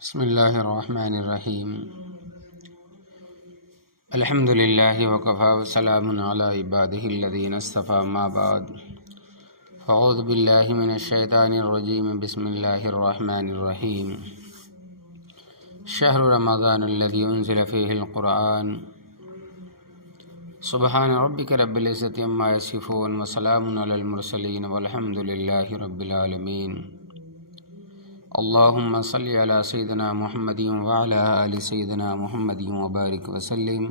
بسم اللہ الرحمن الرحیم الحمد للہ وکفی وسلام علی عبادہ الذین اصطفی اما بعد اعوذ باللہ من الشیطان الرجیم بسم اللہ الرحمن الرحیم شہر رمضان الذی انزل فیہ القرآن سبحان ربک رب العزة عما یصفون وسلام علی المرسلین والحمد للہ رب العالمین اللہم صلی علی سیدنا محمد وعلی آل سیدنا محمد وبارک وسلم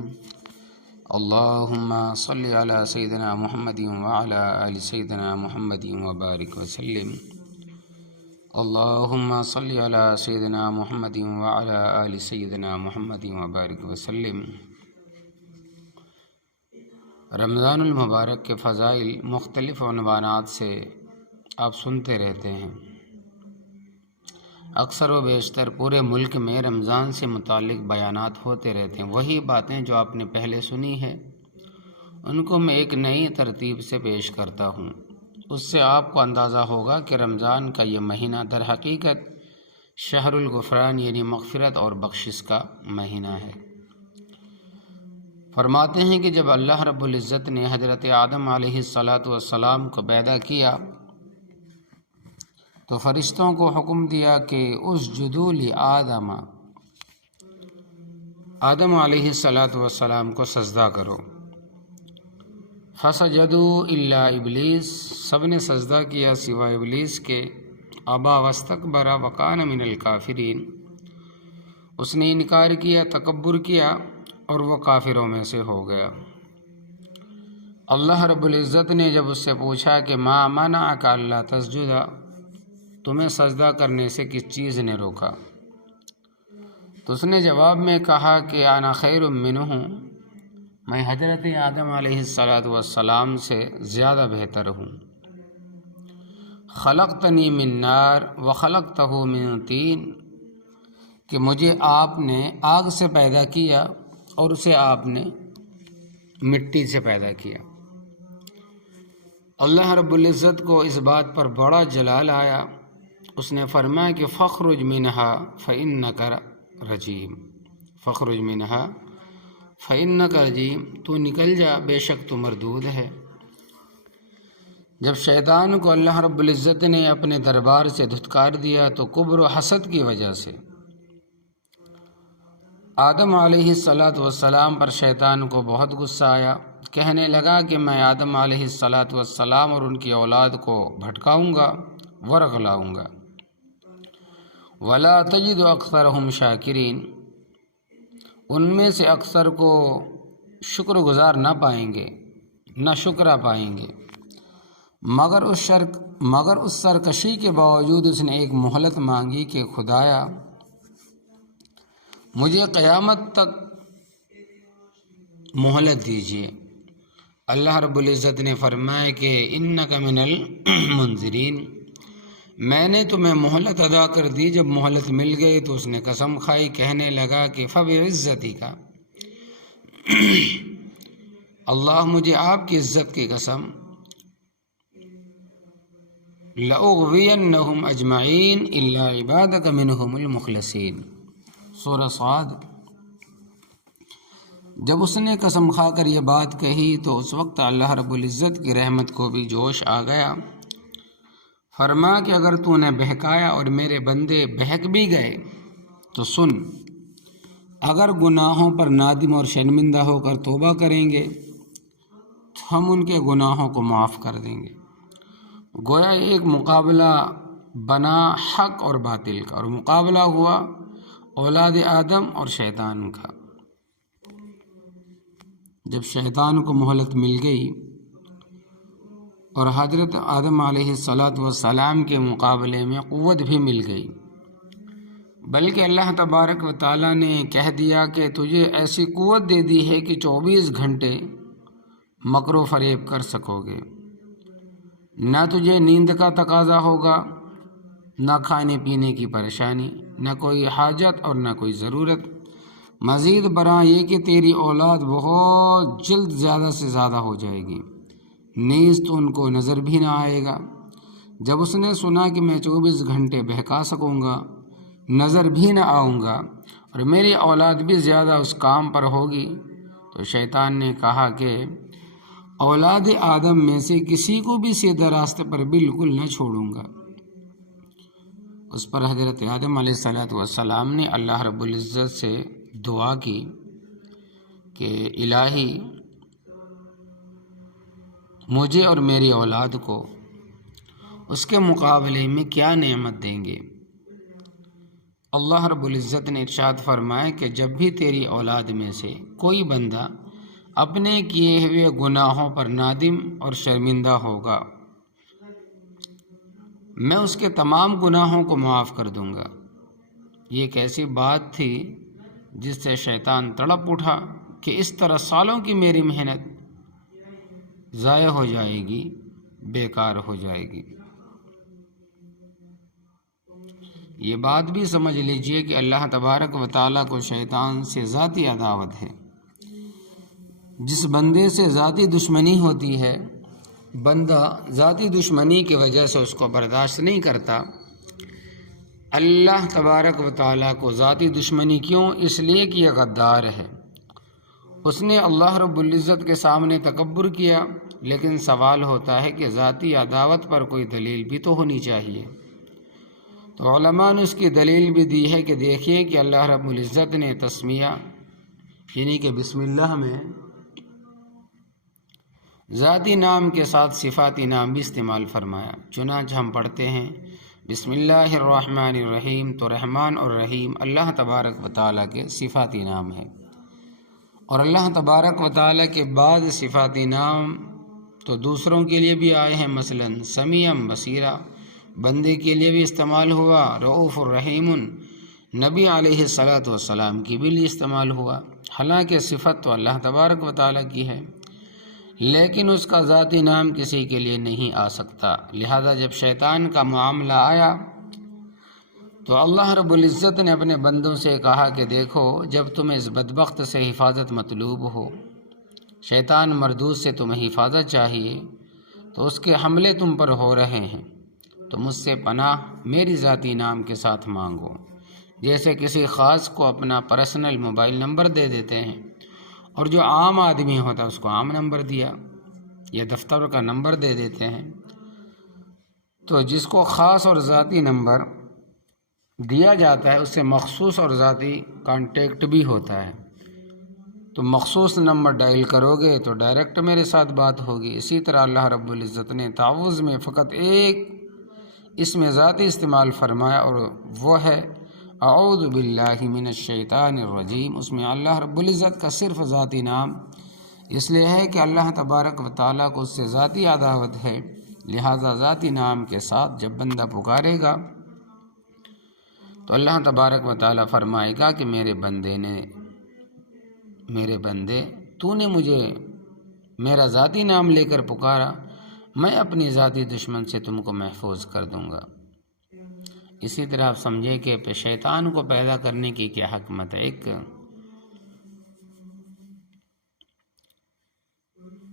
اللہم صلی علی سیدنا محمد وعلی آل سیدنا محمد وبارک وسلم اللہم صلی علی سیدنا محمد وعلی آل سیدنا محمد وبارک وسلم۔ رمضان المبارک کے فضائل مختلف عنوانات سے آپ سنتے رہتے ہیں۔ اکثر و بیشتر پورے ملک میں رمضان سے متعلق بیانات ہوتے رہتے ہیں۔ وہی باتیں جو آپ نے پہلے سنی ہے ان کو میں ایک نئی ترتیب سے پیش کرتا ہوں۔ اس سے آپ کو اندازہ ہوگا کہ رمضان کا یہ مہینہ در حقیقت شہر الغفران یعنی مغفرت اور بخشش کا مہینہ ہے۔ فرماتے ہیں کہ جب اللہ رب العزت نے حضرت آدم علیہ السلام کو پیدا کیا تو فرشتوں کو حکم دیا کہ اسجدوا لآدم، آدم علیہ السلام کو سجدہ کرو۔ فسجدوا الا ابلیس، سب نے سجدہ کیا سوائے ابلیس کے۔ ابا واستکبر وکان من الکافرین، اس نے انکار کیا، تکبر کیا اور وہ کافروں میں سے ہو گیا۔ اللہ رب العزت نے جب اس سے پوچھا کہ ما منعک الا تسجد، تمہیں سجدہ کرنے سے کس چیز نے روکا؟ تو اس نے جواب میں کہا کہ انا خیر منہ، میں حضرت آدم علیہ السلام سے زیادہ بہتر ہوں۔ خلقتنی من نار وخلقتہ من طین، کہ مجھے آپ نے آگ سے پیدا کیا اور اسے آپ نے مٹی سے پیدا کیا۔ اللہ رب العزت کو اس بات پر بڑا جلال آیا، اس نے فرمایا کہ فخرج منہا فإنک رجیم، فخرج منہا فإنک رجیم، تو نکل جا بے شک تو مردود ہے۔ جب شیطان کو اللہ رب العزت نے اپنے دربار سے دھتکار دیا تو کبر و حسد کی وجہ سے آدم علیہ السلام پر شیطان کو بہت غصہ آیا۔ کہنے لگا کہ میں آدم علیہ السلام اور ان کی اولاد کو بھٹکاؤں گا، ورغلاؤں گا۔ وَلَا تَجِدُ أَكْثَرَهُمْ شَاكِرِينَ، ان میں سے اکثر کو شکر گزار نہ پائیں گے، نہ شکرہ پائیں گے۔ مگر اس سرکشی کے باوجود اس نے ایک مہلت مانگی کہ خدایا مجھے قیامت تک مہلت دیجیے۔ اللہ رب العزت نے فرمایا کہ اِنَّكَ مِنَ الْمُنذِرِينَ، میں نے تمہیں مہلت ادا کر دی۔ جب مہلت مل گئی تو اس نے قسم کھائی، کہنے لگا کہ فَبِعِزَّتِكَ، اللہ مجھے آپ کی عزت کی قسم، لَأُغْوِيَنَّهُمْ أَجْمَعِينَ إِلَّا عِبَادَكَ مِنْهُمُ الْمُخْلَصِينَ۔ سورہ صاد۔ جب اس نے قسم کھا کر یہ بات کہی تو اس وقت اللہ رب العزت کی رحمت کو بھی جوش آ گیا۔ فرما کہ اگر تو نے بہکایا اور میرے بندے بہک بھی گئے تو سن، اگر گناہوں پر نادم اور شرمندہ ہو کر توبہ کریں گے تو ہم ان کے گناہوں کو معاف کر دیں گے۔ گویا ایک مقابلہ بنا حق اور باطل کا، اور مقابلہ ہوا اولاد آدم اور شیطان کا۔ جب شیطان کو مہلت مل گئی اور حضرت آدم علیہ السلام کے مقابلے میں قوت بھی مل گئی، بلکہ اللہ تبارک و تعالیٰ نے کہہ دیا کہ تجھے ایسی قوت دے دی ہے کہ 24 گھنٹے مکر و فریب کر سکو گے، نہ تجھے نیند کا تقاضا ہوگا، نہ کھانے پینے کی پریشانی، نہ کوئی حاجت اور نہ کوئی ضرورت۔ مزید برآں یہ کہ تیری اولاد بہت جلد زیادہ سے زیادہ ہو جائے گی، نیز تو ان کو نظر بھی نہ آئے گا۔ جب اس نے سنا کہ میں 24 گھنٹے بہکا سکوں گا، نظر بھی نہ آؤں گا اور میری اولاد بھی زیادہ اس کام پر ہوگی۔ تو شیطان نے کہا کہ اولاد آدم میں سے کسی کو بھی سیدھے راستے پر بالکل نہ چھوڑوں گا۔ اس پر حضرت آدم علیہ السلام نے اللہ رب العزت سے دعا کی کہ الہی مجھے اور میری اولاد کو اس کے مقابلے میں کیا نعمت دیں گے؟ اللہ رب العزت نے ارشاد فرمایا کہ جب بھی تیری اولاد میں سے کوئی بندہ اپنے کیے ہوئے گناہوں پر نادم اور شرمندہ ہوگا، میں اس کے تمام گناہوں کو معاف کر دوں گا۔ یہ ایک ایسی بات تھی جس سے شیطان تڑپ اٹھا کہ اس طرح سالوں کی میری محنت ضائع ہو جائے گی، بیکار ہو جائے گی۔ یہ بات بھی سمجھ لیجئے کہ اللہ تبارک و تعالیٰ کو شیطان سے ذاتی عداوت ہے۔ جس بندے سے ذاتی دشمنی ہوتی ہے، بندہ ذاتی دشمنی کی وجہ سے اس کو برداشت نہیں کرتا۔ اللہ تبارک و تعالیٰ کو ذاتی دشمنی کیوں؟ اس لیے کہ یہ غدار ہے۔ اس نے اللہ رب العزت کے سامنے تکبر کیا، لیکن سوال ہوتا ہے کہ ذاتی عداوت پر کوئی دلیل بھی تو ہونی چاہیے۔ تو علماء نے اس کی دلیل بھی دی ہے کہ دیکھیے کہ اللہ رب العزت نے تسمیہ یعنی کہ بسم اللہ میں ذاتی نام کے ساتھ صفاتی نام بھی استعمال فرمایا۔ چنانچہ ہم پڑھتے ہیں بسم اللہ الرحمن الرحیم، تو رحمان اور رحیم اللہ تبارک و تعالیٰ کے صفاتی نام ہے، اور اللہ تبارک و تعالیٰ کے بعد صفاتی نام تو دوسروں کے لیے بھی آئے ہیں، مثلا سمیعم بصیرہ بندے کے لیے بھی استعمال ہوا، رؤوف الرحیم نبی علیہ السلام کی بھی لیے استعمال ہوا۔ حالانکہ صفت تو اللہ تبارک و تعالیٰ کی ہے، لیکن اس کا ذاتی نام کسی کے لیے نہیں آ سکتا۔ لہذا جب شیطان کا معاملہ آیا تو اللہ رب العزت نے اپنے بندوں سے کہا کہ دیکھو، جب تمہیں اس بدبخت سے حفاظت مطلوب ہو، شیطان مردود سے تمہیں حفاظت چاہیے، تو اس کے حملے تم پر ہو رہے ہیں، تو مجھ سے پناہ میری ذاتی نام کے ساتھ مانگو۔ جیسے کسی خاص کو اپنا پرسنل موبائل نمبر دے دیتے ہیں، اور جو عام آدمی ہوتا ہے اس کو عام نمبر دیا، یا دفتر کا نمبر دے دیتے ہیں۔ تو جس کو خاص اور ذاتی نمبر دیا جاتا ہے اس سے مخصوص اور ذاتی کانٹیکٹ بھی ہوتا ہے۔ تو مخصوص نمبر ڈائل کرو گے تو ڈائریکٹ میرے ساتھ بات ہوگی۔ اسی طرح اللہ رب العزت نے تعوذ میں فقط ایک اسم ذاتی استعمال فرمایا، اور وہ ہے اعوذ باللہ من الشیطان الرجیم۔ اس میں اللہ رب العزت کا صرف ذاتی نام اس لیے ہے کہ اللہ تبارک و تعالیٰ کو اس سے ذاتی عداوت ہے، لہذا ذاتی نام کے ساتھ جب بندہ پکارے گا تو اللہ تبارک و تعالیٰ فرمائے گا کہ میرے بندے تو نے مجھے میرا ذاتی نام لے کر پکارا، میں اپنی ذاتی دشمن سے تم کو محفوظ کر دوں گا۔ اسی طرح آپ سمجھے کہ شیطان کو پیدا کرنے کی کیا حکمت ہے۔ ایک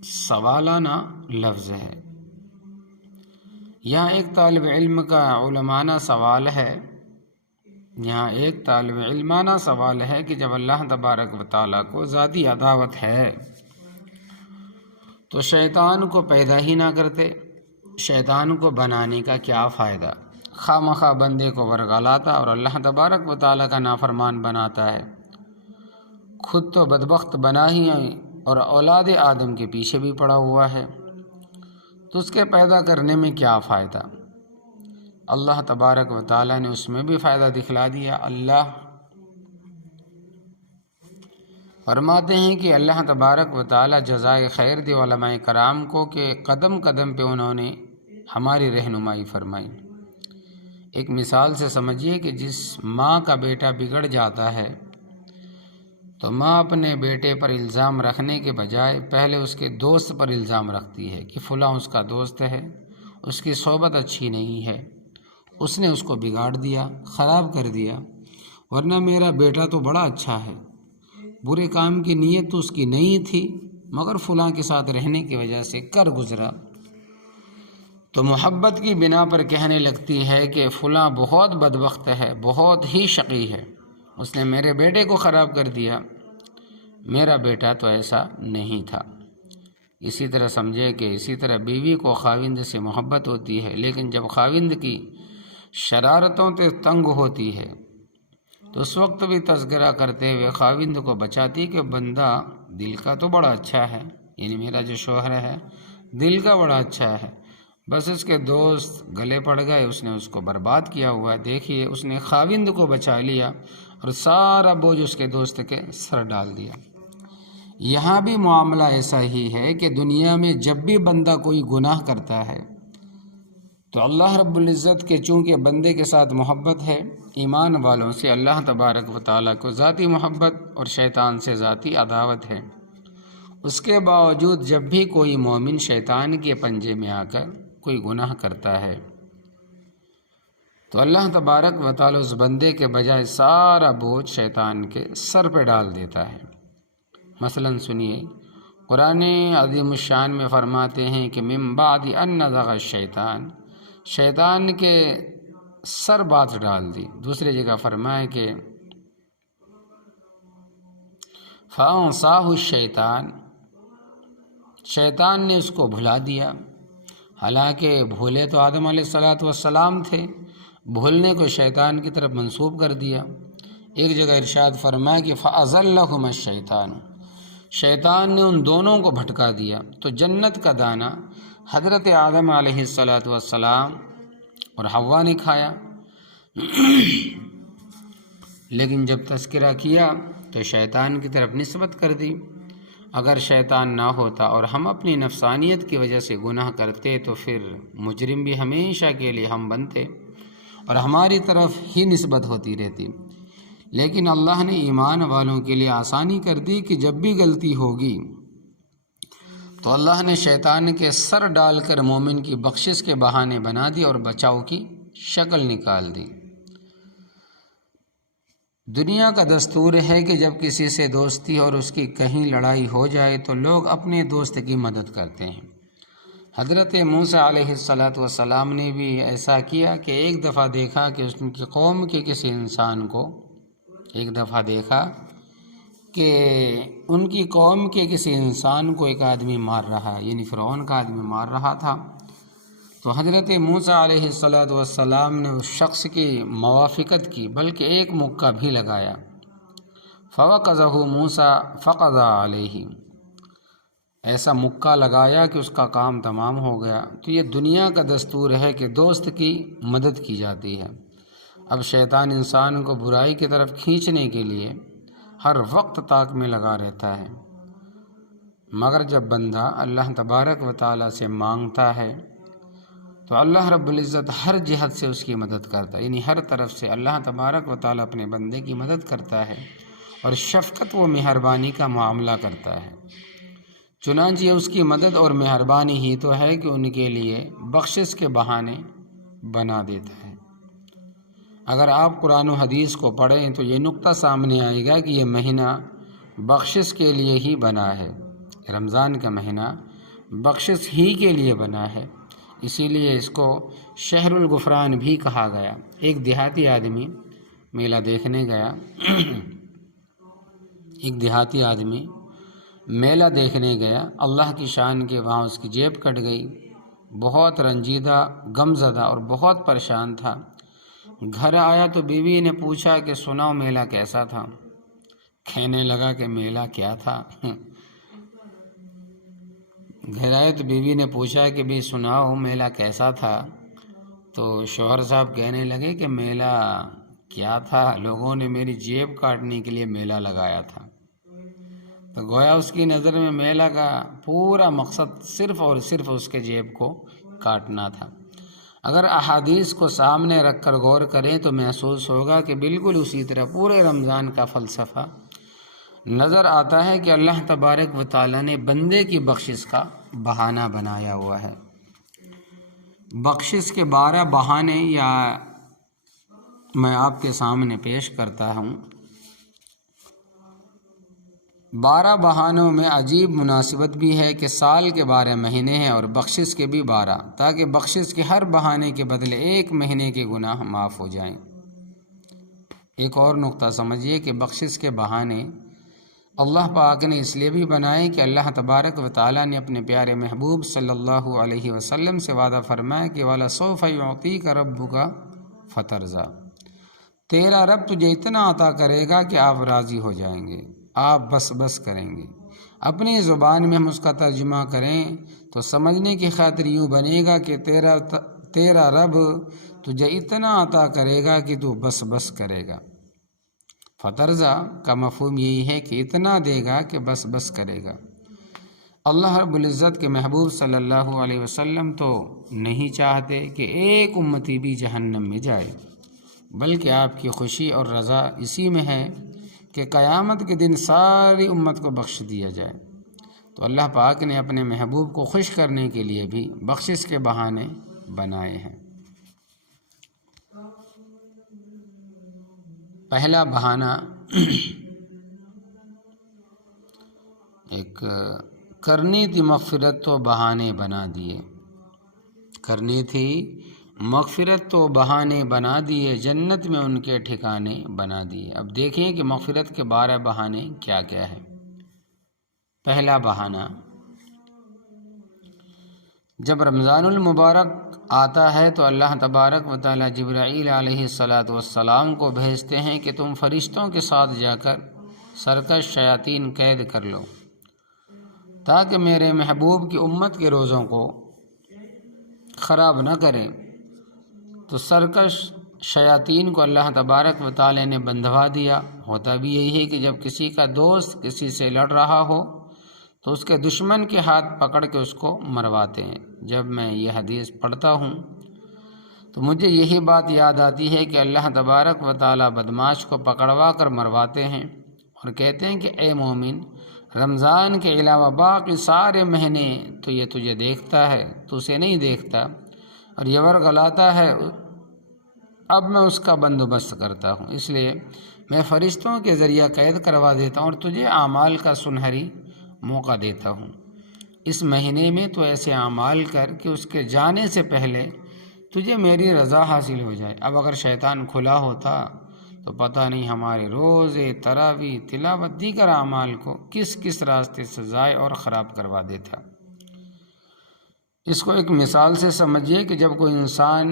سوالانہ لفظ ہے، یہاں ایک طالب علم کا علمانہ سوال ہے، یہاں ایک طالب علمانہ سوال ہے کہ جب اللہ تبارک و تعالیٰ کو ذاتی عداوت ہے تو شیطان کو پیدا ہی نہ کرتے، شیطان کو بنانے کا کیا فائدہ؟ خواہ مخواہ بندے کو ورگلاتا اور اللہ تبارک و تعالیٰ کا نافرمان بناتا ہے، خود تو بدبخت بنا ہی ہے اور اولاد آدم کے پیچھے بھی پڑا ہوا ہے، تو اس کے پیدا کرنے میں کیا فائدہ؟ اللہ تبارک و تعالیٰ نے اس میں بھی فائدہ دکھلا دیا۔ اللہ فرماتے ہیں کہ اللہ تبارک و تعالیٰ جزائے خیر دے علماء کرام کو کہ قدم قدم پہ انہوں نے ہماری رہنمائی فرمائی۔ ایک مثال سے سمجھیے کہ جس ماں کا بیٹا بگڑ جاتا ہے تو ماں اپنے بیٹے پر الزام رکھنے کے بجائے پہلے اس کے دوست پر الزام رکھتی ہے کہ فلاں اس کا دوست ہے، اس کی صحبت اچھی نہیں ہے، اس نے اس کو بگاڑ دیا، خراب کر دیا، ورنہ میرا بیٹا تو بڑا اچھا ہے، برے کام کی نیت تو اس کی نہیں تھی، مگر فلاں کے ساتھ رہنے کی وجہ سے کر گزرا۔ تو محبت کی بنا پر کہنے لگتی ہے کہ فلاں بہت بدبخت ہے، بہت ہی شقی ہے، اس نے میرے بیٹے کو خراب کر دیا، میرا بیٹا تو ایسا نہیں تھا۔ اسی طرح سمجھے کہ اسی طرح بیوی کو خاوند سے محبت ہوتی ہے، لیکن جب خاوند کی شرارتوں سے تنگ ہوتی ہے تو اس وقت بھی تذکرہ کرتے ہوئے خاوند کو بچاتی کہ بندہ دل کا تو بڑا اچھا ہے، یعنی میرا جو شوہر ہے دل کا بڑا اچھا ہے، بس اس کے دوست گلے پڑ گئے، اس نے اس کو برباد کیا ہوا ہے۔ دیکھیے اس نے خاوند کو بچا لیا اور سارا بوجھ اس کے دوست کے سر ڈال دیا۔ یہاں بھی معاملہ ایسا ہی ہے کہ دنیا میں جب بھی بندہ کوئی گناہ کرتا ہے تو اللہ رب العزت کے چونکہ بندے کے ساتھ محبت ہے، ایمان والوں سے اللہ تبارک و تعالیٰ کو ذاتی محبت اور شیطان سے ذاتی عداوت ہے، اس کے باوجود جب بھی کوئی مومن شیطان کے پنجے میں آ کر کوئی گناہ کرتا ہے تو اللہ تبارک و تعالیٰ اس بندے کے بجائے سارا بوجھ شیطان کے سر پہ ڈال دیتا ہے۔ مثلا سنیے، قرآن عظیم الشان میں فرماتے ہیں کہ من بعد ان نزغ الشیطان، شیطان کے سر بات ڈال دی۔ دوسری جگہ فرمائے کہ فانساہ الشیطان، شیطان نے اس کو بھلا دیا، حالانکہ بھولے تو آدم علیہ السلام تھے، بھولنے کو شیطان کی طرف منسوب کر دیا۔ ایک جگہ ارشاد فرمایا کہ فأزلہما الشیطان، شیطان نے ان دونوں کو بھٹکا دیا۔ تو جنت کا دانہ حضرت آدم علیہ السلام اور حوا نے کھایا، لیکن جب تذکرہ کیا تو شیطان کی طرف نسبت کر دی۔ اگر شیطان نہ ہوتا اور ہم اپنی نفسانیت کی وجہ سے گناہ کرتے تو پھر مجرم بھی ہمیشہ کے لیے ہم بنتے اور ہماری طرف ہی نسبت ہوتی رہتی۔ لیکن اللہ نے ایمان والوں کے لیے آسانی کر دی کہ جب بھی غلطی ہوگی تو اللہ نے شیطان کے سر ڈال کر مومن کی بخشش کے بہانے بنا دی اور بچاؤ کی شکل نکال دی۔ دنیا کا دستور ہے کہ جب کسی سے دوستی اور اس کی کہیں لڑائی ہو جائے تو لوگ اپنے دوست کی مدد کرتے ہیں۔ حضرت موسیٰ علیہ السلام نے بھی ایسا کیا کہ ایک دفعہ دیکھا کہ اس کی قوم کے کسی انسان کو، ایک دفعہ دیکھا کہ ان کی قوم کے کسی انسان کو ایک آدمی مار رہا، یعنی فرعون کا آدمی مار رہا تھا، تو حضرت موسیٰ علیہ السلام نے اس شخص کی موافقت کی، بلکہ ایک مکہ بھی لگایا۔ فوقظہ موسیٰ فقضى علیہ، ایسا مکہ لگایا کہ اس کا کام تمام ہو گیا۔ تو یہ دنیا کا دستور ہے کہ دوست کی مدد کی جاتی ہے۔ اب شیطان انسان کو برائی کی طرف کھینچنے کے لیے ہر وقت طاق میں لگا رہتا ہے، مگر جب بندہ اللہ تبارک و تعالیٰ سے مانگتا ہے تو اللہ رب العزت ہر جہت سے اس کی مدد کرتا ہے، یعنی ہر طرف سے اللہ تبارک و تعالیٰ اپنے بندے کی مدد کرتا ہے اور شفقت و مہربانی کا معاملہ کرتا ہے۔ چنانچہ اس کی مدد اور مہربانی ہی تو ہے کہ ان کے لیے بخشش کے بہانے بنا دیتا ہے۔ اگر آپ قرآن و حدیث کو پڑھیں تو یہ نقطہ سامنے آئے گا کہ یہ مہینہ بخشش کے لیے ہی بنا ہے، رمضان کا مہینہ بخشش ہی کے لیے بنا ہے، اسی لیے اس کو شہر الغفران بھی کہا گیا۔ ایک دیہاتی آدمی میلہ دیکھنے گیا، ایک دیہاتی آدمی میلہ دیکھنے گیا، اللہ کی شان کے وہاں اس کی جیب کٹ گئی، بہت رنجیدہ، غمزدہ اور بہت پریشان تھا۔ گھر آیا تو بیوی نے پوچھا کہ سناؤ میلہ کیسا تھا؟ کہنے لگا کہ میلہ کیا تھا؟ گھر آئے تو بیوی نے پوچھا کہ بھی سناؤ میلہ کیسا تھا؟ تو شوہر صاحب کہنے لگے کہ میلہ کیا تھا، لوگوں نے میری جیب کاٹنے کے لیے میلہ لگایا تھا۔ تو گویا اس کی نظر میں میلہ کا پورا مقصد صرف اور صرف اس کے جیب کو کاٹنا تھا۔ اگر احادیث کو سامنے رکھ کر غور کریں تو محسوس ہوگا کہ بالکل اسی طرح پورے رمضان کا فلسفہ نظر آتا ہے کہ اللہ تبارک و تعالیٰ نے بندے کی بخشش کا بہانہ بنایا ہوا ہے۔ بخشش کے 12 بہانے یا میں آپ کے سامنے پیش کرتا ہوں۔ 12 بہانوں میں عجیب مناسبت بھی ہے کہ سال کے 12 مہینے ہیں اور بخشش کے بھی 12، تاکہ بخشش کے ہر بہانے کے بدلے 1 مہینے کے گناہ معاف ہو جائیں۔ ایک اور نقطہ سمجھیے کہ بخشش کے بہانے اللہ پاک نے اس لیے بھی بنائے کہ اللہ تبارک و تعالیٰ نے اپنے پیارے محبوب صلی اللہ علیہ وسلم سے وعدہ فرمایا کہ وَلَسَوْفَ يُعْطِيكَ رَبُّكَ فَتَرْضَىٰ، تیرا رب تجھے اتنا عطا کرے گا کہ آپ راضی ہو جائیں گے، آپ بس کریں گے۔ اپنی زبان میں ہم اس کا ترجمہ کریں تو سمجھنے کی خاطر یوں بنے گا کہ تیرا رب تجھے اتنا عطا کرے گا کہ تو بس کرے گا۔ فترضا کا مفہوم یہی ہے کہ اتنا دے گا کہ بس کرے گا۔ اللہ رب العزت کے محبوب صلی اللہ علیہ وسلم تو نہیں چاہتے کہ ایک امتی بھی جہنم میں جائے، بلکہ آپ کی خوشی اور رضا اسی میں ہے کہ قیامت کے دن ساری امت کو بخش دیا جائے۔ تو اللہ پاک نے اپنے محبوب کو خوش کرنے کے لیے بھی بخشش کے بہانے بنائے ہیں۔ پہلا بہانہ ایک کرنی تھی مغفرت تو بہانے بنا دیے، کرنی تھی مغفرت تو بہانے بنا دیے، جنت میں ان کے ٹھکانے بنا دیے۔ اب دیکھیں کہ مغفرت کے 12 بہانے کیا کیا ہے۔ پہلا بہانہ، جب رمضان المبارک آتا ہے تو اللہ تبارک و تعالیٰ جبرائیل علیہ السلام کو بھیجتے ہیں کہ تم فرشتوں کے ساتھ جا کر سرکش شیاطین قید کر لو، تاکہ میرے محبوب کی امت کے روزوں کو خراب نہ کریں۔ تو سرکش شیاطین کو اللہ تبارک و تعالیٰ نے بندھوا دیا۔ ہوتا بھی یہی ہے کہ جب کسی کا دوست کسی سے لڑ رہا ہو تو اس کے دشمن کے ہاتھ پکڑ کے اس کو مرواتے ہیں۔ جب میں یہ حدیث پڑھتا ہوں تو مجھے یہی بات یاد آتی ہے کہ اللہ تبارک و تعالیٰ بدماش کو پکڑوا کر مرواتے ہیں اور کہتے ہیں کہ اے مومن، رمضان کے علاوہ باقی سارے مہینے تو یہ تجھے دیکھتا ہے، تو اسے نہیں دیکھتا، اور یہ ورغلاتا ہے، اب میں اس کا بندوبست کرتا ہوں، اس لیے میں فرشتوں کے ذریعہ قید کروا دیتا ہوں اور تجھے اعمال کا سنہری موقع دیتا ہوں۔ اس مہینے میں تو ایسے اعمال کر کہ اس کے جانے سے پہلے تجھے میری رضا حاصل ہو جائے۔ اب اگر شیطان کھلا ہوتا تو پتہ نہیں ہمارے روزے، تراویح، تلاوت، دیگر اعمال کو کس راستے سے ضائع اور خراب کروا دیتا۔ اس کو ایک مثال سے سمجھیے کہ جب کوئی انسان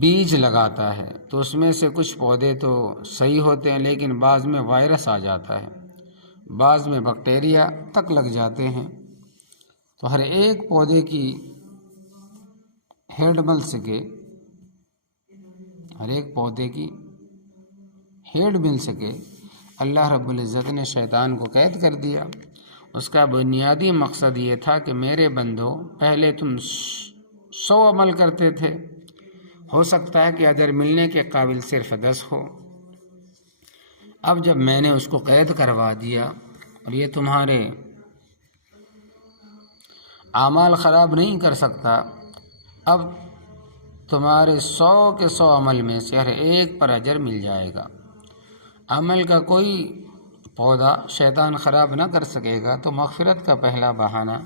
بیج لگاتا ہے تو اس میں سے کچھ پودے تو صحیح ہوتے ہیں، لیکن بعض میں وائرس آ جاتا ہے، بعض میں بیکٹیریا تک لگ جاتے ہیں۔ تو ہر ایک پودے کی ہیڈ مل سکے اللہ رب العزت نے شیطان کو قید کر دیا۔ اس کا بنیادی مقصد یہ تھا کہ میرے بندو، پہلے تم 100 عمل کرتے تھے، ہو سکتا ہے کہ اجر ملنے کے قابل صرف 10 ہو، اب جب میں نے اس کو قید کروا دیا اور یہ تمہارے اعمال خراب نہیں کر سکتا، اب تمہارے 100 کے 100 عمل میں سے ہر ایک پر اجر مل جائے گا۔ عمل کا کوئی پودا شیطان خراب نہ کر سکے گا۔ تو مغفرت کا پہلا بہانہ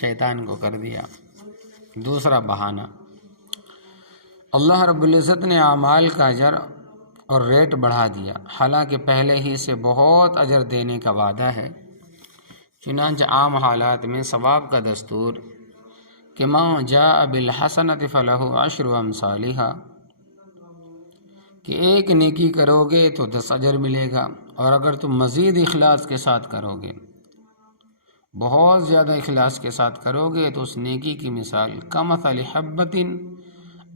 شیطان کو کر دیا۔ دوسرا بہانہ، اللہ رب العزت نے اعمال کا اجر اور ریٹ بڑھا دیا، حالانکہ پہلے ہی سے بہت اجر دینے کا وعدہ ہے۔ چنانچہ عام حالات میں ثواب کا دستور کہ مَا جَاءَ بِالْحَسَنَةِ فَلَهُ عَشْرُ أَمْثَالِهَا، کہ ایک نیکی کرو گے تو 10 اجر ملے گا، اور اگر تم مزید اخلاص کے ساتھ کرو گے، بہت زیادہ اخلاص کے ساتھ کرو گے، تو اس نیکی کی مثال کَمَثَلِ حَبَّةٍ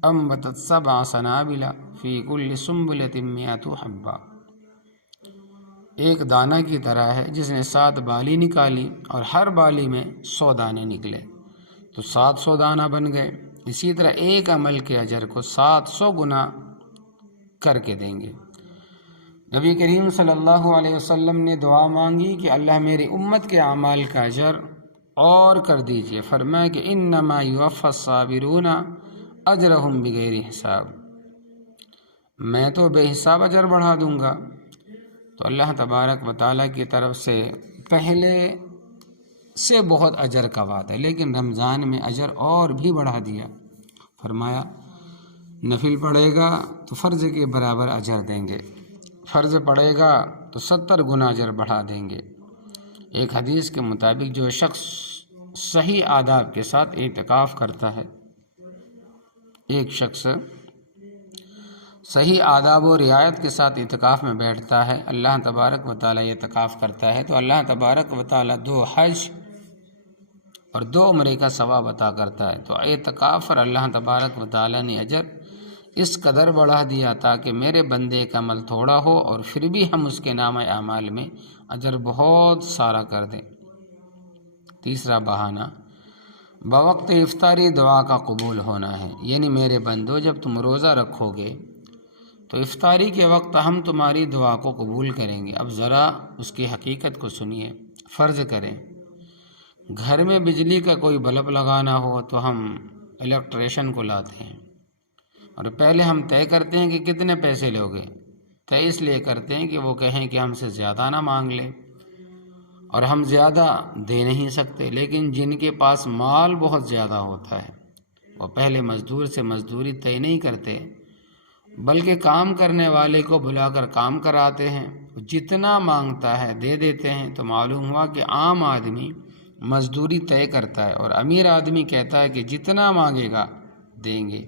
أَنبَتَتْ 7 سَنَابِلَ فِي كُلِّ سُنبُلَةٍ 100 حَبَّةٍ، ایک دانہ کی طرح ہے جس نے 7 بالی نکالی اور ہر بالی میں 100 دانے نکلے، تو 700 دانہ بن گئے۔ اسی طرح ایک عمل کے اجر کو 700 گنا کر کے دیں گے۔ نبی کریم صلی اللہ علیہ وسلم نے دعا مانگی کہ اللہ میری امت کے اعمال کا اجر اور کر دیجئے۔ فرمایا کہ انما یوفی الصابرون اجرہم بغیر حساب، میں تو بے حساب اجر بڑھا دوں گا۔ تو اللہ تبارک و تعالیٰ کی طرف سے پہلے سے بہت اجر کا وعدہ ہے، لیکن رمضان میں اجر اور بھی بڑھا دیا۔ فرمایا نفل پڑھے گا تو فرض کے برابر اجر دیں گے، فرض پڑھے گا تو 70 گنا اجر بڑھا دیں گے۔ ایک حدیث کے مطابق جو شخص صحیح آداب کے ساتھ اعتکاف کرتا ہے، ایک شخص صحیح آداب و رعایت کے ساتھ اعتکاف میں بیٹھتا ہے، اللہ تبارک و تعالیٰ اعتکاف کرتا ہے تو اللہ تبارک و تعالیٰ 2 حج اور 2 عمرے کا ثواب عطا کرتا ہے۔ تو اعتکاف پر اللہ تبارک و تعالیٰ نے اجر اس قدر بڑھا دیا تاکہ میرے بندے کا عمل تھوڑا ہو اور پھر بھی ہم اس کے نامہ اعمال میں اجر بہت سارا کر دیں۔ تیسرا بہانہ بوقت افطاری دعا کا قبول ہونا ہے، یعنی میرے بندو جب تم روزہ رکھو گے تو افطاری کے وقت ہم تمہاری دعا کو قبول کریں گے۔ اب ذرا اس کی حقیقت کو سنیے۔ فرض کریں گھر میں بجلی کا کوئی بلب لگانا ہو تو ہم الیکٹریشین کو لاتے ہیں اور پہلے ہم طے کرتے ہیں کہ کتنے پیسے لوگے۔ طے اس لیے کرتے ہیں کہ وہ کہیں کہ ہم سے زیادہ نہ مانگ لیں، اور ہم زیادہ دے نہیں سکتے، لیکن جن کے پاس مال بہت زیادہ ہوتا ہے وہ پہلے مزدور سے مزدوری طے نہیں کرتے بلکہ کام کرنے والے کو بلا کر کام کراتے ہیں، جتنا مانگتا ہے دے دیتے ہیں۔ تو معلوم ہوا کہ عام آدمی مزدوری طے کرتا ہے اور امیر آدمی کہتا ہے کہ جتنا مانگے گا دیں گے۔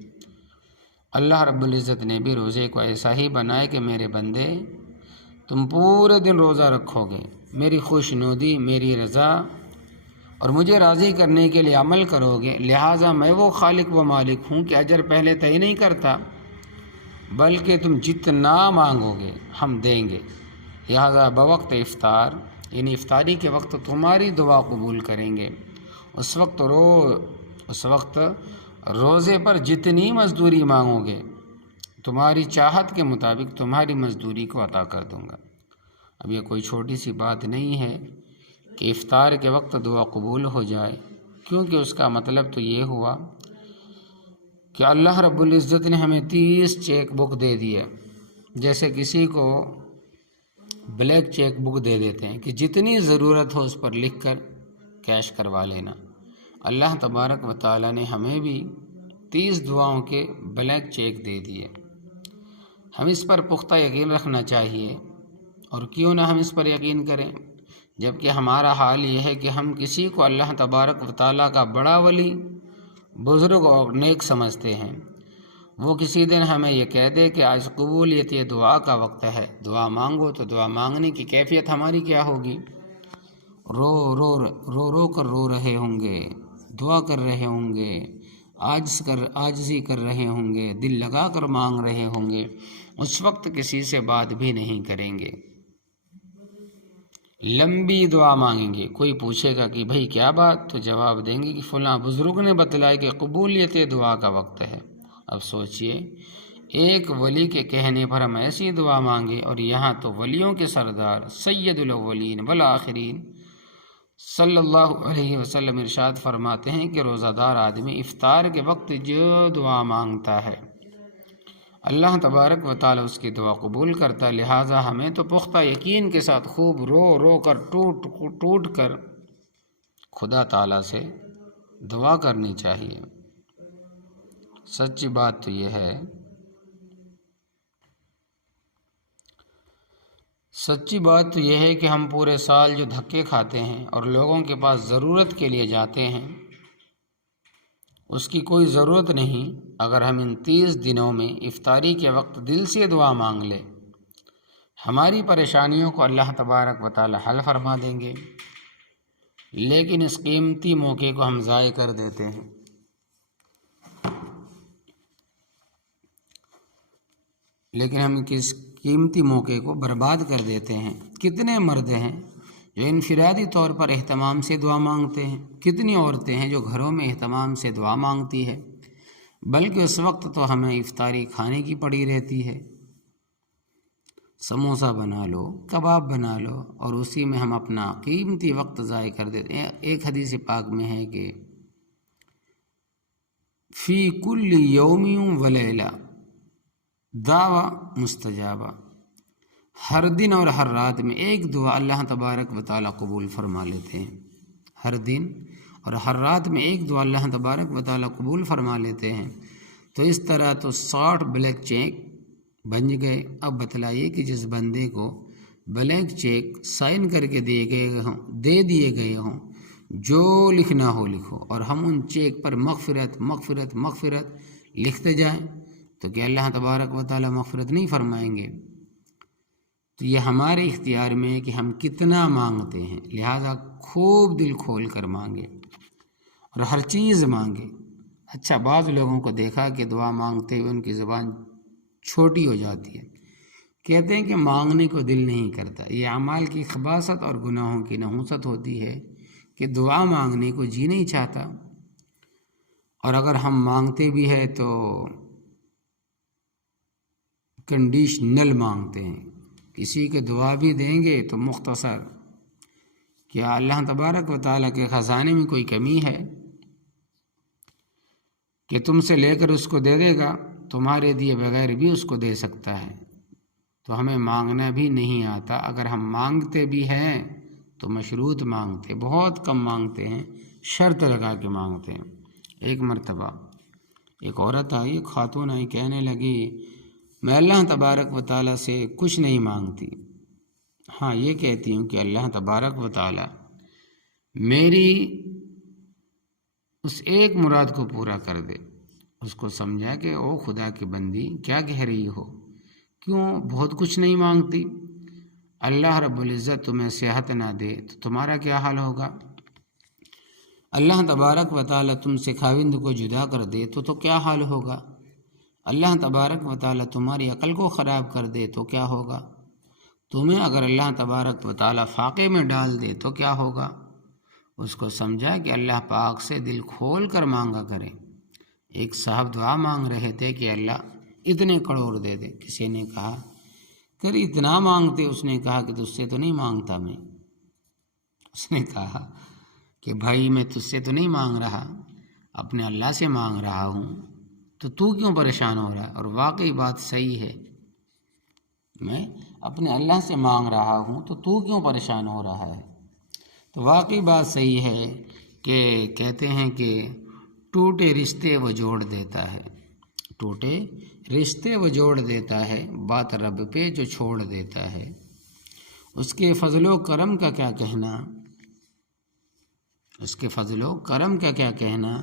اللہ رب العزت نے بھی روزے کو ایسا ہی بنائے کہ میرے بندے تم پورے دن روزہ رکھو گے، میری خوشنودی، میری رضا اور مجھے راضی کرنے کے لیے عمل کرو گے، لہٰذا میں وہ خالق و مالک ہوں کہ اجر پہلے طے نہیں کرتا بلکہ تم جتنا مانگو گے ہم دیں گے۔ لہٰذا بوقت افطار یعنی افطاری کے وقت تمہاری دعا قبول کریں گے۔ اس وقت روزے پر جتنی مزدوری مانگو گے تمہاری چاہت کے مطابق تمہاری مزدوری کو عطا کر دوں گا۔ اب یہ کوئی چھوٹی سی بات نہیں ہے کہ افطار کے وقت دعا قبول ہو جائے، کیونکہ اس کا مطلب تو یہ ہوا کہ اللہ رب العزت نے ہمیں 30 چیک بک دے دیے، جیسے کسی کو بلیک چیک بک دے دیتے ہیں کہ جتنی ضرورت ہو اس پر لکھ کر کیش کروا لینا۔ اللہ تبارک و تعالیٰ نے ہمیں بھی 30 دعاؤں کے بلیک چیک دے دیے۔ ہم اس پر پختہ یقین رکھنا چاہیے، اور کیوں نہ ہم اس پر یقین کریں، جبکہ ہمارا حال یہ ہے کہ ہم کسی کو اللہ تبارک و تعالیٰ کا بڑا ولی، بزرگ اور نیک سمجھتے ہیں، وہ کسی دن ہمیں یہ کہہ دے کہ آج قبولیت دعا کا وقت ہے، دعا مانگو، تو دعا مانگنے کی کیفیت ہماری کیا ہوگی؟ رو کر رو رہے ہوں گے، دعا کر رہے ہوں گے، عاجزی کر رہے ہوں گے، دل لگا کر مانگ رہے ہوں گے، اس وقت کسی سے بات بھی نہیں کریں گے، لمبی دعا مانگیں گے۔ کوئی پوچھے گا کہ بھائی کیا بات، تو جواب دیں گے کہ فلاں بزرگ نے بتلایا کہ قبولیت دعا کا وقت ہے۔ اب سوچئے ایک ولی کے کہنے پر ہم ایسی دعا مانگے، اور یہاں تو ولیوں کے سردار سید الاولین والآخرین صلی اللہ علیہ وسلم ارشاد فرماتے ہیں کہ روزہ دار آدمی افطار کے وقت جو دعا مانگتا ہے اللہ تبارک و تعالیٰ اس کی دعا قبول کرتا ہے۔ لہٰذا ہمیں تو پختہ یقین کے ساتھ خوب رو کر ٹوٹ کر خدا تعالیٰ سے دعا کرنی چاہیے۔ سچی بات تو یہ ہے کہ ہم پورے سال جو دھکے کھاتے ہیں اور لوگوں کے پاس ضرورت کے لیے جاتے ہیں، اس کی کوئی ضرورت نہیں اگر ہم ان 30 دنوں میں افطاری کے وقت دل سے دعا مانگ لیں، ہماری پریشانیوں کو اللہ تبارک و تعالی حل فرما دیں گے۔ لیکن اس قیمتی موقع کو ہم ضائع کر دیتے ہیں۔ لیکن ہم کس قیمتی موقع کو برباد کر دیتے ہیں۔ کتنے مرد ہیں جو انفرادی طور پر اہتمام سے دعا مانگتے ہیں، کتنی عورتیں ہیں جو گھروں میں اہتمام سے دعا مانگتی ہے، بلکہ اس وقت تو ہمیں افطاری کھانے کی پڑی رہتی ہے۔ سموسہ بنا لو، کباب بنا لو، اور اسی میں ہم اپنا قیمتی وقت ضائع کر دیتے ہیں۔ ایک حدیث پاک میں ہے کہ فی کل یوم و لیلہ دعوی مستجابہ، ہر دن اور ہر رات میں ایک دعا اللہ تبارک و تعالیٰ قبول فرما لیتے ہیں۔ ہر دن اور ہر رات میں ایک دعا اللہ تبارک و تعالیٰ قبول فرما لیتے ہیں۔ تو اس طرح تو 60 بلینک چیک بن گئے۔ اب بتلائیے کہ جس بندے کو بلینک چیک سائن کر کے دے دیے گئے ہوں، جو لکھنا ہو لکھو، اور ہم ان چیک پر مغفرت مغفرت مغفرت لکھتے جائیں، تو کہ اللہ تبارک و تعالیٰ مغفرت نہیں فرمائیں گے؟ تو یہ ہمارے اختیار میں ہے کہ ہم کتنا مانگتے ہیں، لہذا خوب دل کھول کر مانگے اور ہر چیز مانگے۔ اچھا، بعض لوگوں کو دیکھا کہ دعا مانگتے ہوئے ان کی زبان چھوٹی ہو جاتی ہے، کہتے ہیں کہ مانگنے کو دل نہیں کرتا۔ یہ اعمال کی خباثت اور گناہوں کی نحوست ہوتی ہے کہ دعا مانگنے کو جی نہیں چاہتا، اور اگر ہم مانگتے بھی ہیں تو کنڈیشنل مانگتے ہیں۔ کسی کے دعا بھی دیں گے تو مختصر، کیا اللہ تبارک و تعالیٰ کے خزانے میں کوئی کمی ہے کہ تم سے لے کر اس کو دے دے گا؟ تمہارے دیے بغیر بھی اس کو دے سکتا ہے۔ تو ہمیں مانگنا بھی نہیں آتا، اگر ہم مانگتے بھی ہیں تو مشروط مانگتے، بہت کم مانگتے ہیں، شرط لگا کے مانگتے ہیں۔ ایک مرتبہ ایک عورت آئی، خاتون آئی، کہنے لگی میں اللہ تبارک و تعالیٰ سے کچھ نہیں مانگتی، ہاں یہ کہتی ہوں کہ اللہ تبارک و تعالیٰ میری اس ایک مراد کو پورا کر دے۔ اس کو سمجھا کہ او خدا کی بندی کیا کہہ رہی ہو، کیوں بہت کچھ نہیں مانگتی؟ اللہ رب العزت تمہیں صحت نہ دے تو تمہارا کیا حال ہوگا؟ اللہ تبارک و تعالیٰ تم سے خاوند کو جدا کر دے تو کیا حال ہوگا؟ اللہ تبارک و تعالیٰ تمہاری عقل کو خراب کر دے تو کیا ہوگا؟ تمہیں اگر اللہ تبارک و تعالیٰ فاقے میں ڈال دے تو کیا ہوگا؟ اس کو سمجھا کہ اللہ پاک سے دل کھول کر مانگا کرے۔ ایک صاحب دعا مانگ رہے تھے کہ اللہ اتنے کروڑ دے دے۔ کسی نے کہا کہ اتنا مانگتے؟ اس نے کہا کہ تجھ سے تو نہیں مانگتا میں۔ اس نے کہا کہ بھائی میں تجھ سے تو نہیں مانگ رہا، اپنے اللہ سے مانگ رہا ہوں، تو کیوں پریشان ہو رہا ہے؟ اور واقعی بات صحیح ہے، میں اپنے اللہ سے مانگ رہا ہوں تو کیوں پریشان ہو رہا ہے؟ تو واقعی بات صحیح ہے کہ کہتے ہیں کہ ٹوٹے رشتے وہ جوڑ دیتا ہے، ٹوٹے رشتے وہ جوڑ دیتا ہے، بات رب پہ جو چھوڑ دیتا ہے، اس کے فضل و کرم کا کیا کہنا، اس کے فضل و کرم کا کیا کہنا،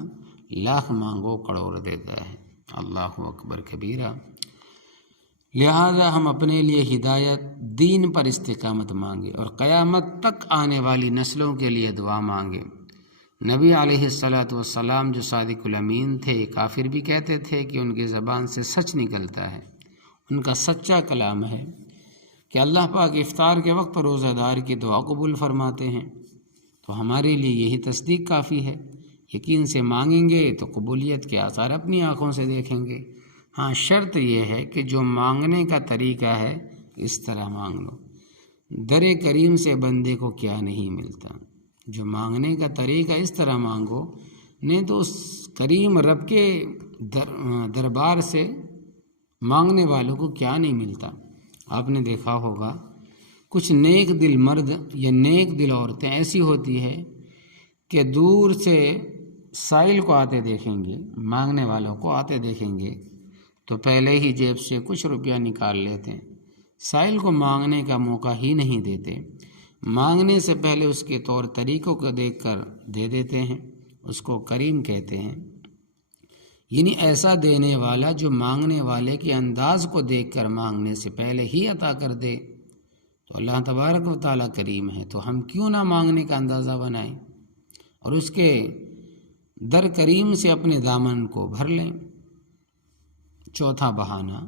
لاکھ مانگو کروڑ دیتا ہے۔ اللہ اکبر کبیرہ۔ لہذا ہم اپنے لیے ہدایت، دین پر استقامت مانگے اور قیامت تک آنے والی نسلوں کے لیے دعا مانگے۔ نبی علیہ السلام جو صادق الامین تھے، کافر بھی کہتے تھے کہ ان کی زبان سے سچ نکلتا ہے، ان کا سچا کلام ہے کہ اللہ پاک افطار کے وقت روزہ دار کی دعا قبول فرماتے ہیں۔ تو ہمارے لیے یہی تصدیق کافی ہے، یقین سے مانگیں گے تو قبولیت کے آثار اپنی آنکھوں سے دیکھیں گے۔ ہاں شرط یہ ہے کہ جو مانگنے کا طریقہ ہے اس طرح مانگ لو۔ در کریم سے بندے کو کیا نہیں ملتا، جو مانگنے کا طریقہ اس طرح مانگو، نہیں تو اس کریم رب کے دربار سے مانگنے والوں کو کیا نہیں ملتا۔ آپ نے دیکھا ہوگا کچھ نیک دل مرد یا نیک دل عورتیں ایسی ہوتی ہے کہ دور سے سائل کو آتے دیکھیں گے، مانگنے والوں کو آتے دیکھیں گے تو پہلے ہی جیب سے کچھ روپیہ نکال لیتے ہیں، سائل کو مانگنے کا موقع ہی نہیں دیتے، مانگنے سے پہلے اس کے طور طریقوں کو دیکھ کر دے دیتے ہیں، اس کو کریم کہتے ہیں۔ یعنی ایسا دینے والا جو مانگنے والے کے انداز کو دیکھ کر مانگنے سے پہلے ہی عطا کر دے، تو اللہ تبارک و تعالیٰ کریم ہے، تو ہم کیوں نہ مانگنے کا اندازہ بنائیں اور اس کے در کریم سے اپنے دامن کو بھر لیں۔ چوتھا بہانہ،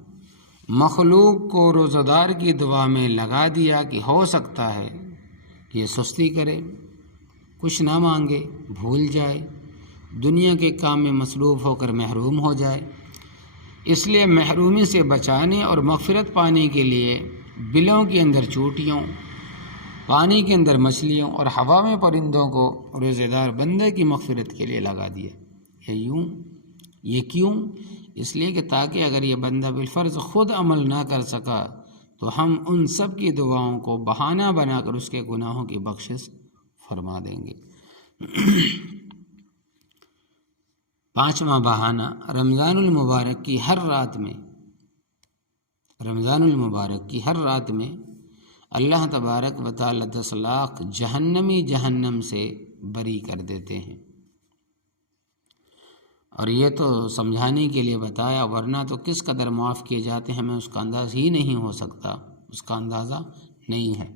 مخلوق کو روزہ دار کی دعا میں لگا دیا کہ ہو سکتا ہے کہ یہ سستی کرے، کچھ نہ مانگے، بھول جائے، دنیا کے کام میں مصروف ہو کر محروم ہو جائے۔ اس لیے محرومی سے بچانے اور مغفرت پانے کے لیے بلوں کے اندر چوٹیوں، پانی کے اندر مچھلیوں اور ہوا میں پرندوں کو روزے دار بندے کی مغفرت کے لیے لگا دیا۔ یہ کیوں؟ اس لیے کہ تاکہ اگر یہ بندہ بالفرض خود عمل نہ کر سکا تو ہم ان سب کی دعاؤں کو بہانہ بنا کر اس کے گناہوں کی بخشش فرما دیں گے۔ پانچواں بہانہ، رمضان المبارک کی ہر رات میں اللہ تبارک و تعالی 10 لاکھ جہنمی جہنم سے بری کر دیتے ہیں۔ اور یہ تو سمجھانے کے لیے بتایا، ورنہ تو کس قدر معاف کیے جاتے ہیں ہمیں اس کا اندازہ ہی نہیں ہو سکتا، اس کا اندازہ نہیں ہے۔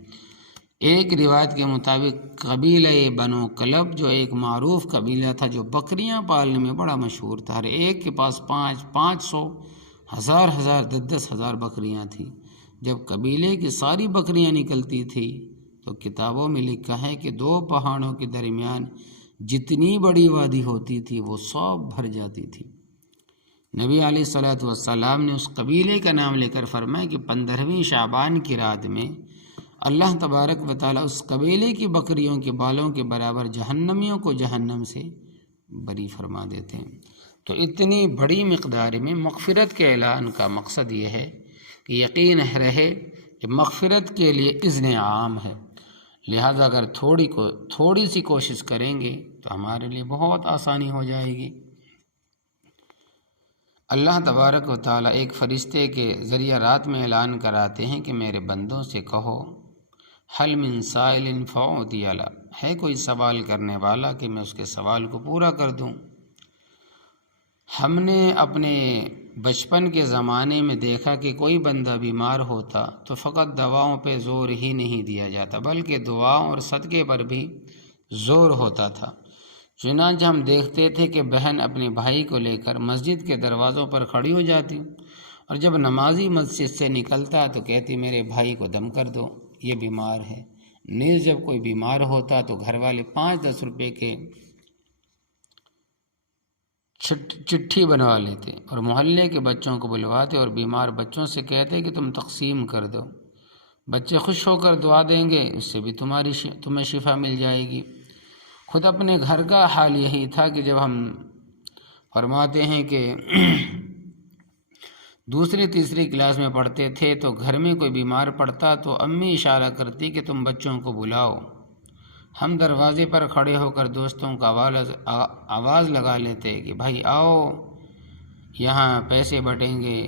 ایک روایت کے مطابق قبیلہ بنو کلب جو ایک معروف قبیلہ تھا، جو بکریاں پالنے میں بڑا مشہور تھا، ہر ایک کے پاس 500 ہزار 10,000 بکریاں تھیں۔ جب قبیلے کی ساری بکریاں نکلتی تھی تو کتابوں میں لکھا ہے کہ 2 پہاڑوں کے درمیان جتنی بڑی وادی ہوتی تھی وہ سب بھر جاتی تھی۔ نبی علیہ الصلوۃ والسلام نے اس قبیلے کا نام لے کر فرمایا کہ 15ویں شعبان کی رات میں اللہ تبارک و تعالیٰ اس قبیلے کی بکریوں کے بالوں کے برابر جہنمیوں کو جہنم سے بری فرما دیتے ہیں۔ تو اتنی بڑی مقدار میں مغفرت کے اعلان کا مقصد یہ ہے کہ یقین رہے کہ مغفرت کے لیے اذن عام ہے، لہذا اگر تھوڑی سی کوشش کریں گے تو ہمارے لیے بہت آسانی ہو جائے گی۔ اللہ تبارک و تعالیٰ ایک فرشتے کے ذریعہ رات میں اعلان کراتے ہیں کہ میرے بندوں سے کہو حل من سائل فأعطی له، ہے کوئی سوال کرنے والا کہ میں اس کے سوال کو پورا کر دوں۔ ہم نے اپنے بچپن کے زمانے میں دیکھا کہ کوئی بندہ بیمار ہوتا تو فقط دواؤں پہ زور ہی نہیں دیا جاتا، بلکہ دعاؤں اور صدقے پر بھی زور ہوتا تھا۔ چنانچہ ہم دیکھتے تھے کہ بہن اپنے بھائی کو لے کر مسجد کے دروازوں پر کھڑی ہو جاتی، اور جب نمازی مسجد سے نکلتا تو کہتی میرے بھائی کو دم کر دو، یہ بیمار ہے۔ نیز جب کوئی بیمار ہوتا تو گھر والے 5-10 روپے کے چٹھی بنوا لیتے اور محلے کے بچوں کو بلواتے اور بیمار بچوں سے کہتے کہ تم تقسیم کر دو، بچے خوش ہو کر دعا دیں گے، اس سے بھی تمہیں شفا مل جائے گی۔ خود اپنے گھر کا حال یہی تھا کہ جب ہم فرماتے ہیں کہ دوسری تیسری کلاس میں پڑھتے تھے تو گھر میں کوئی بیمار پڑتا تو امی اشارہ کرتی کہ تم بچوں کو بلاؤ۔ ہم دروازے پر کھڑے ہو کر دوستوں کا آواز لگا لیتے کہ بھائی آؤ یہاں پیسے بٹیں گے،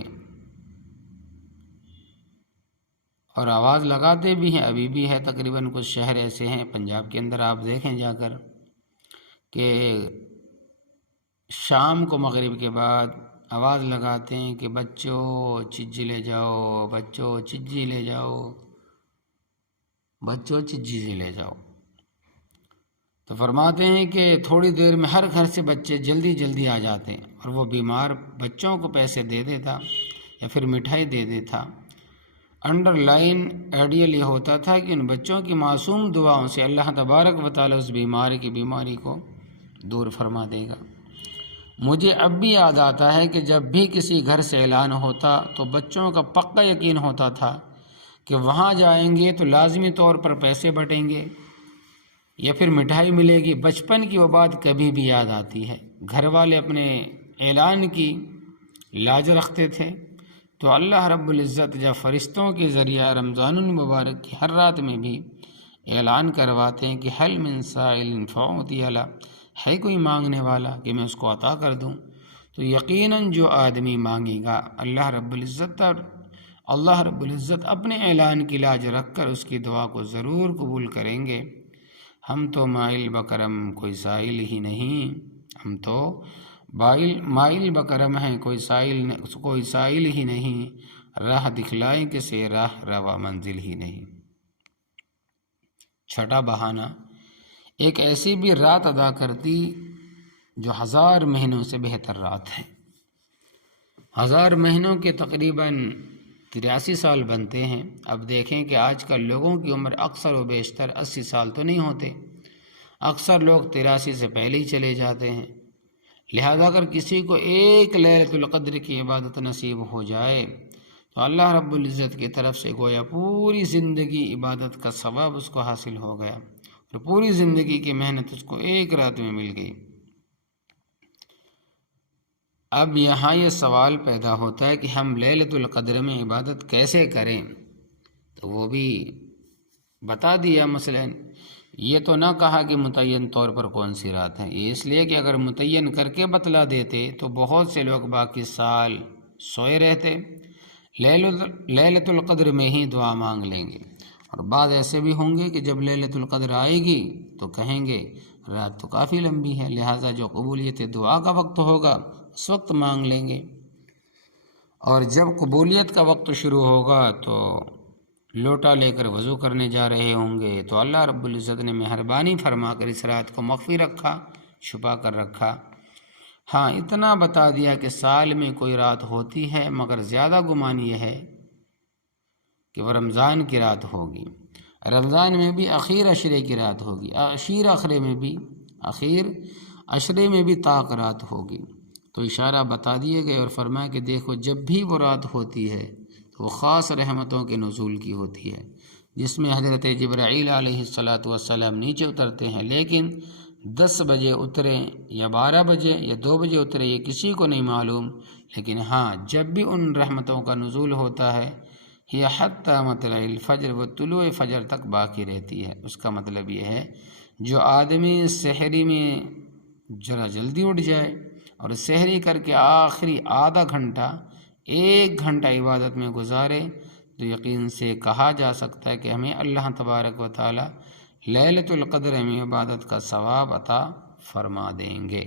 اور آواز لگاتے بھی ہیں، ابھی بھی ہے تقریباً کچھ شہر ایسے ہیں پنجاب کے اندر، آپ دیکھیں جا کر کہ شام کو مغرب کے بعد آواز لگاتے ہیں کہ بچوں چجی لے جاؤ، بچوں چجی لے جاؤ، بچوں چجی سے لے جاؤ۔ تو فرماتے ہیں کہ تھوڑی دیر میں ہر گھر سے بچے جلدی آ جاتے ہیں، اور وہ بیمار بچوں کو پیسے دے دیتا یا پھر مٹھائی دے دیتا۔ انڈر لائن آئیڈیل یہ ہوتا تھا کہ ان بچوں کی معصوم دعاؤں سے اللہ تبارک و تعالیٰ اس بیماری کو دور فرما دے گا۔ مجھے اب بھی یاد آتا ہے کہ جب بھی کسی گھر سے اعلان ہوتا تو بچوں کا پکا یقین ہوتا تھا کہ وہاں جائیں گے تو لازمی طور پر پیسے بٹیں گے یا پھر مٹھائی ملے گی۔ بچپن کی وہ بات کبھی بھی یاد آتی ہے۔ گھر والے اپنے اعلان کی لاج رکھتے تھے، تو اللہ رب العزت جب فرشتوں کے ذریعہ رمضان المبارک کی ہر رات میں بھی اعلان کرواتے ہیں کہ حل من سائل فأعطی له، ہے کوئی مانگنے والا کہ میں اس کو عطا کر دوں، تو یقیناً جو آدمی مانگے گا اللہ رب العزت اپنے اعلان کی لاج رکھ کر اس کی دعا کو ضرور قبول کریں گے۔ ہم تو مائل بکرم کوئی سائل ہی نہیں، ہم تو مائل بکرم ہیں، کوئی سائل ہی نہیں، راہ دکھلائیں کسے راہ روا منزل ہی نہیں۔ چھٹا بہانہ، ایک ایسی بھی رات ادا کرتی جو 1000 مہینوں سے بہتر رات ہے۔ 1000 مہینوں کے تقریباً 83 سال بنتے ہیں۔ اب دیکھیں کہ آج کل لوگوں کی عمر اکثر و بیشتر 80 سال تو نہیں ہوتے، اکثر لوگ 83 سے پہلے ہی چلے جاتے ہیں۔ لہذا اگر کسی کو ایک لیلۃ القدر کی عبادت نصیب ہو جائے تو اللہ رب العزت کی طرف سے گویا پوری زندگی عبادت کا ثواب اس کو حاصل ہو گیا، اور پوری زندگی کی محنت اس کو ایک رات میں مل گئی۔ اب یہاں یہ سوال پیدا ہوتا ہے کہ ہم لیلۃ القدر میں عبادت کیسے کریں؟ تو وہ بھی بتا دیا مثلاً. یہ تو نہ کہا کہ متعین طور پر کون سی رات ہے، یہ اس لیے کہ اگر متعین کر کے بتلا دیتے تو بہت سے لوگ باقی سال سوئے رہتے، لیلۃ القدر میں ہی دعا مانگ لیں گے. اور بعض ایسے بھی ہوں گے کہ جب لیلۃ القدر آئے گی تو کہیں گے رات تو کافی لمبی ہے، لہٰذا جو قبولیت دعا کا وقت ہوگا اس وقت مانگ لیں گے. اور جب قبولیت کا وقت شروع ہوگا تو لوٹا لے کر وضو کرنے جا رہے ہوں گے تو اللہ رب العزت نے مہربانی فرما کر اس رات کو مخفی رکھا، چھپا کر رکھا. ہاں اتنا بتا دیا کہ سال میں کوئی رات ہوتی ہے، مگر زیادہ گمان یہ ہے کہ وہ رمضان کی رات ہوگی. رمضان میں بھی اخیر عشرے کی رات ہوگی، اخیر عشرے میں بھی طاق رات ہوگی. تو اشارہ بتا دیے گئے اور فرمایا کہ دیکھو جب بھی وہ رات ہوتی ہے تو وہ خاص رحمتوں کے نزول کی ہوتی ہے، جس میں حضرت جبرائیل علیہ السلام نیچے اترتے ہیں، لیکن 10 بجے اتریں یا 12 بجے یا 2 بجے اترے یہ کسی کو نہیں معلوم. لیکن ہاں جب بھی ان رحمتوں کا نزول ہوتا ہے یہ حتی مطلع الفجر، وہ طلوع فجر تک باقی رہتی ہے. اس کا مطلب یہ ہے جو آدمی سحری میں ذرا جلدی اٹھ جائے اور سحری کر کے آخری آدھا گھنٹہ 1 گھنٹہ عبادت میں گزارے تو یقین سے کہا جا سکتا ہے کہ ہمیں اللہ تبارک و تعالی لیلۃ القدر میں عبادت کا ثواب عطا فرما دیں گے.